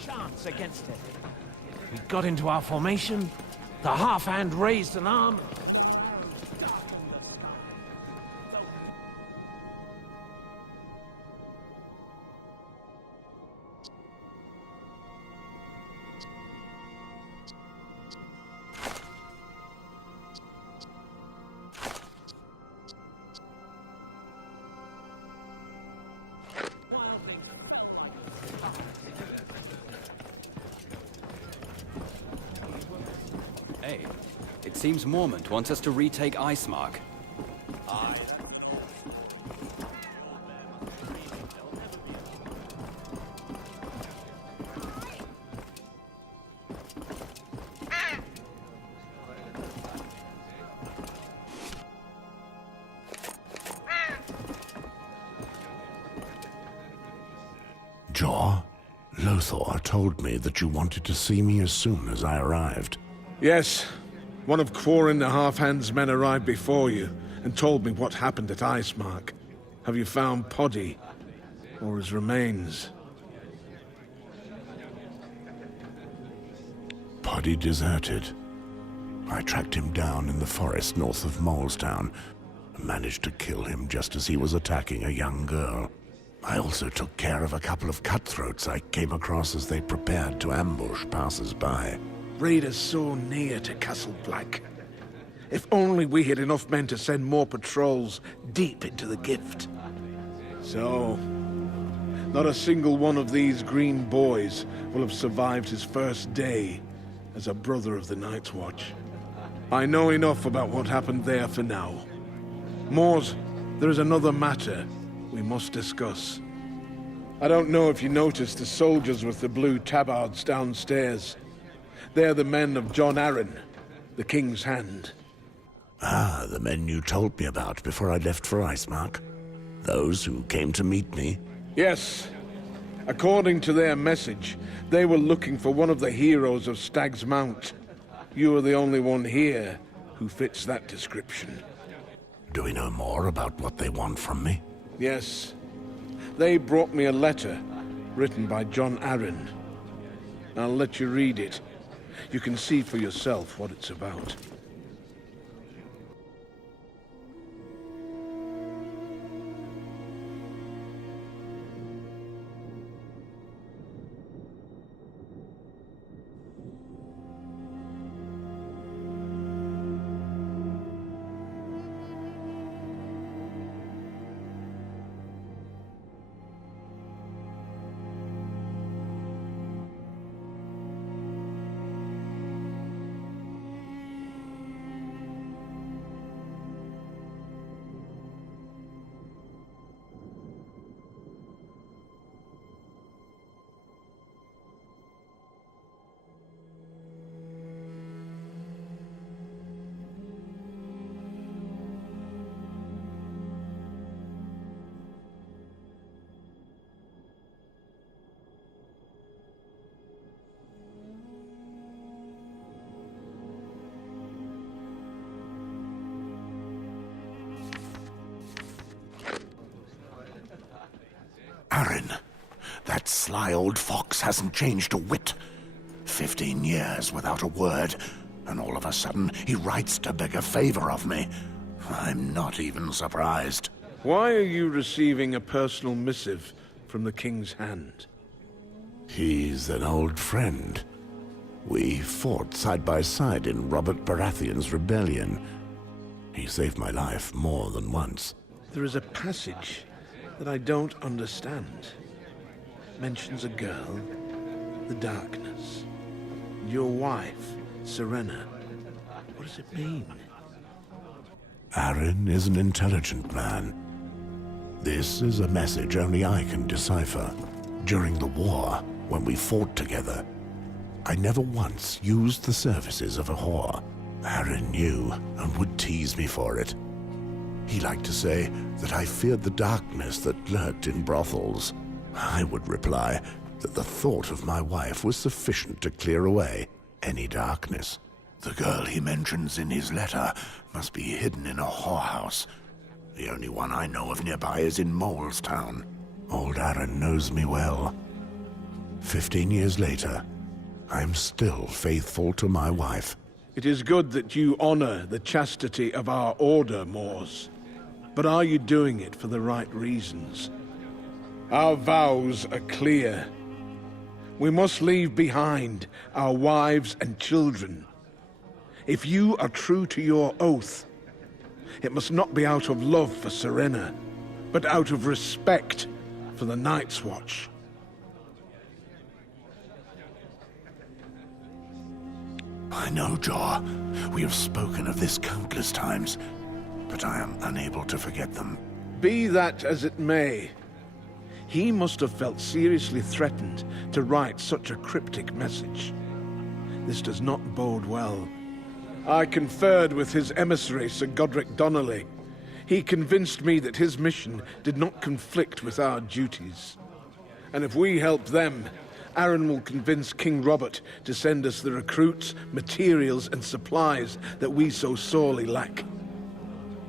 Chance against it. We got into our formation. The half-hand raised an arm. Hey, it seems Mormont wants us to retake Icemark. Aye. Jaw, Lothar told me that you wanted to see me as soon as I arrived. Yes. One of Quarren the Half-Hand's men arrived before you and told me what happened at Icemark. Have you found Poddy? Or his remains? Poddy deserted. I tracked him down in the forest north of Molestown and managed to kill him just as he was attacking a young girl. I also took care of a couple of cutthroats I came across as they prepared to ambush passers-by. Raiders so near to Castle Black. If only we had enough men to send more patrols deep into the gift. So, not a single one of these green boys will have survived his first day as a brother of the Night's Watch. I know enough about what happened there for now. Mors, there is another matter we must discuss. I don't know if you noticed the soldiers with the blue tabards downstairs. They're the men of Jon Arryn, the King's Hand. Ah, the men you told me about before I left for Icemark. Those who came to meet me. Yes. According to their message, they were looking for one of the heroes of Stag's Mount. You are the only one here who fits that description. Do we know more about what they want from me? Yes. They brought me a letter written by Jon Arryn. I'll let you read it. You can see for yourself what it's about. Arryn, that sly old fox hasn't changed a whit. 15 years without a word, and all of a sudden he writes to beg a favor of me. I'm not even surprised. Why are you receiving a personal missive from the King's Hand? He's an old friend. We fought side by side in Robert Baratheon's rebellion. He saved my life more than once. There is a passage that I don't understand. Mentions a girl, the darkness, your wife, Serena. What does it mean? Arryn is an intelligent man. This is a message only I can decipher. During the war, when we fought together, I never once used the services of a whore. Arryn knew and would tease me for it. He liked to say that I feared the darkness that lurked in brothels. I would reply that the thought of my wife was sufficient to clear away any darkness. The girl he mentions in his letter must be hidden in a whorehouse. The only one I know of nearby is in Molestown. Old Aaron knows me well. 15 years later, I'm still faithful to my wife. It is good that you honor the chastity of our order, Moors. But are you doing it for the right reasons? Our vows are clear. We must leave behind our wives and children. If you are true to your oath, it must not be out of love for Serena, but out of respect for the Night's Watch. I know, Jaw. We have spoken of this countless times, but I am unable to forget them. Be that as it may, he must have felt seriously threatened to write such a cryptic message. This does not bode well. I conferred with his emissary, Sir Godric Donnelly. He convinced me that his mission did not conflict with our duties. And if we help them, Aaron will convince King Robert to send us the recruits, materials, and supplies that we so sorely lack.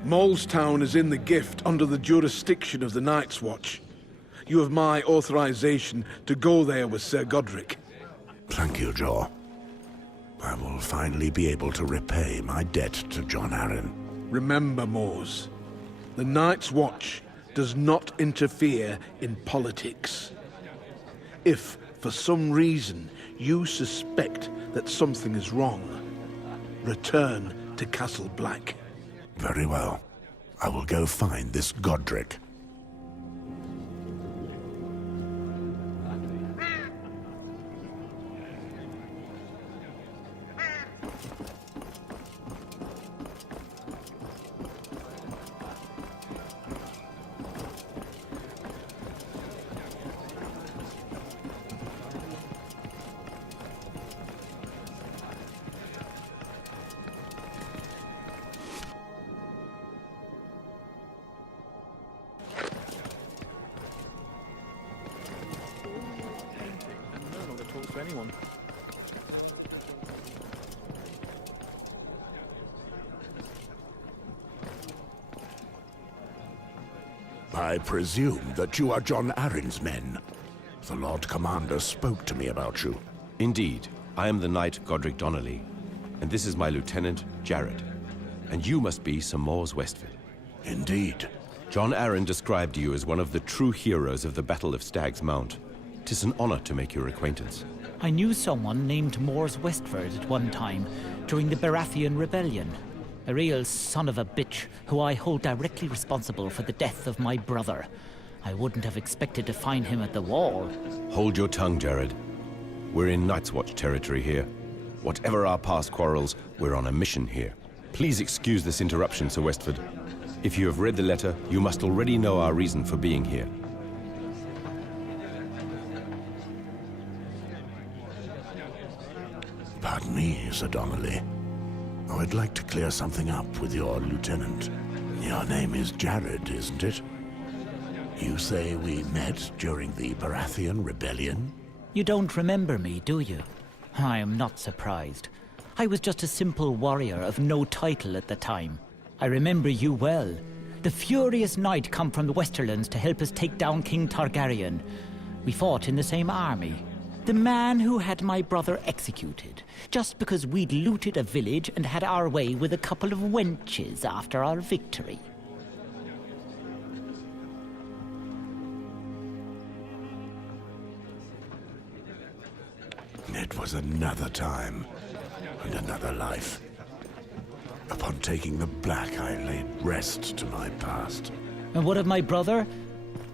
Molestown is in the gift under the jurisdiction of the Night's Watch. You have my authorization to go there with Sir Godric. Thank you, Jaw. I will finally be able to repay my debt to John Aaron. Remember, Moors, the Night's Watch does not interfere in politics. If, for some reason, you suspect that something is wrong, return to Castle Black. Very well. I will go find this Godric. I presume that you are John Aaron's men. The Lord Commander spoke to me about you. Indeed. I am the Knight Godric Donnelly, and this is my lieutenant, Jared. And you must be Sir Mors Westford. Indeed. John Aaron described you as one of the true heroes of the Battle of Stag's Mount. 'Tis an honor to make your acquaintance. I knew someone named Mors Westford at one time, during the Baratheon Rebellion. A real son of a bitch, who I hold directly responsible for the death of my brother. I wouldn't have expected to find him at the wall. Hold your tongue, Jared. We're in Night's Watch territory here. Whatever our past quarrels, we're on a mission here. Please excuse this interruption, Sir Westford. If you have read the letter, you must already know our reason for being here. Pardon me, Sir Donnelly. I'd like to clear something up with your lieutenant. Your name is Jared, isn't it? You say we met during the Baratheon Rebellion? You don't remember me, do you? I am not surprised. I was just a simple warrior of no title at the time. I remember you well. The furious knight come from the Westerlands to help us take down King Targaryen. We fought in the same army. The man who had my brother executed, just because we'd looted a village and had our way with a couple of wenches after our victory. It was another time, and another life. Upon taking the Black, I laid rest to my past. And what of my brother?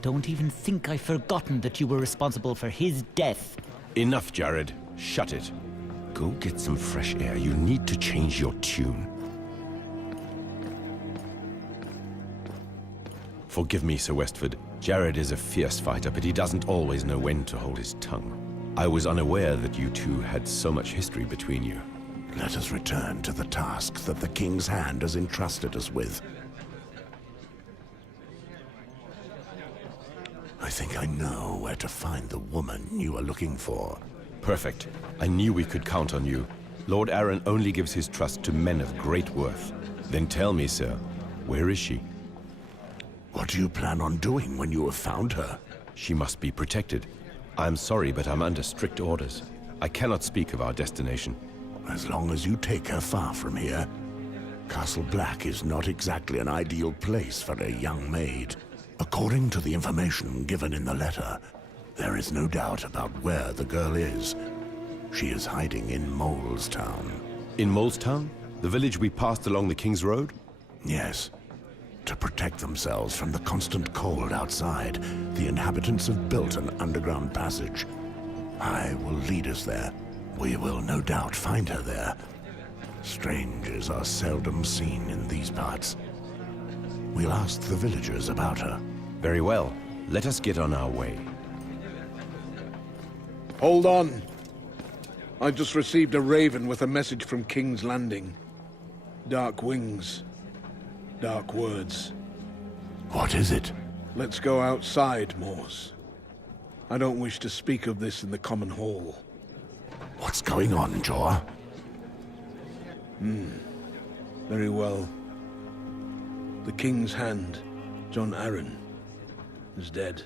Don't even think I've forgotten that you were responsible for his death. Enough, Jared. Shut it. Go get some fresh air. You need to change your tune. Forgive me, Sir Westford. Jared is a fierce fighter, but he doesn't always know when to hold his tongue. I was unaware that you two had so much history between you. Let us return to the task that the King's Hand has entrusted us with. I think I know where to find the woman you are looking for. Perfect. I knew we could count on you. Lord Arryn only gives his trust to men of great worth. Then tell me, sir, where is she? What do you plan on doing when you have found her? She must be protected. I'm sorry, but I'm under strict orders. I cannot speak of our destination. As long as you take her far from here. Castle Black is not exactly an ideal place for a young maid. According to the information given in the letter, there is no doubt about where the girl is. She is hiding in Molestown. In Molestown? The village we passed along the King's Road? Yes. To protect themselves from the constant cold outside, the inhabitants have built an underground passage. I will lead us there. We will no doubt find her there. Strangers are seldom seen in these parts. We'll ask the villagers about her. Very well. Let us get on our way. Hold on. I just received a raven with a message from King's Landing. Dark wings. Dark words. What is it? Let's go outside, Morse. I don't wish to speak of this in the common hall. What's going on, Jor? Very well. The King's Hand, John Arryn, is dead.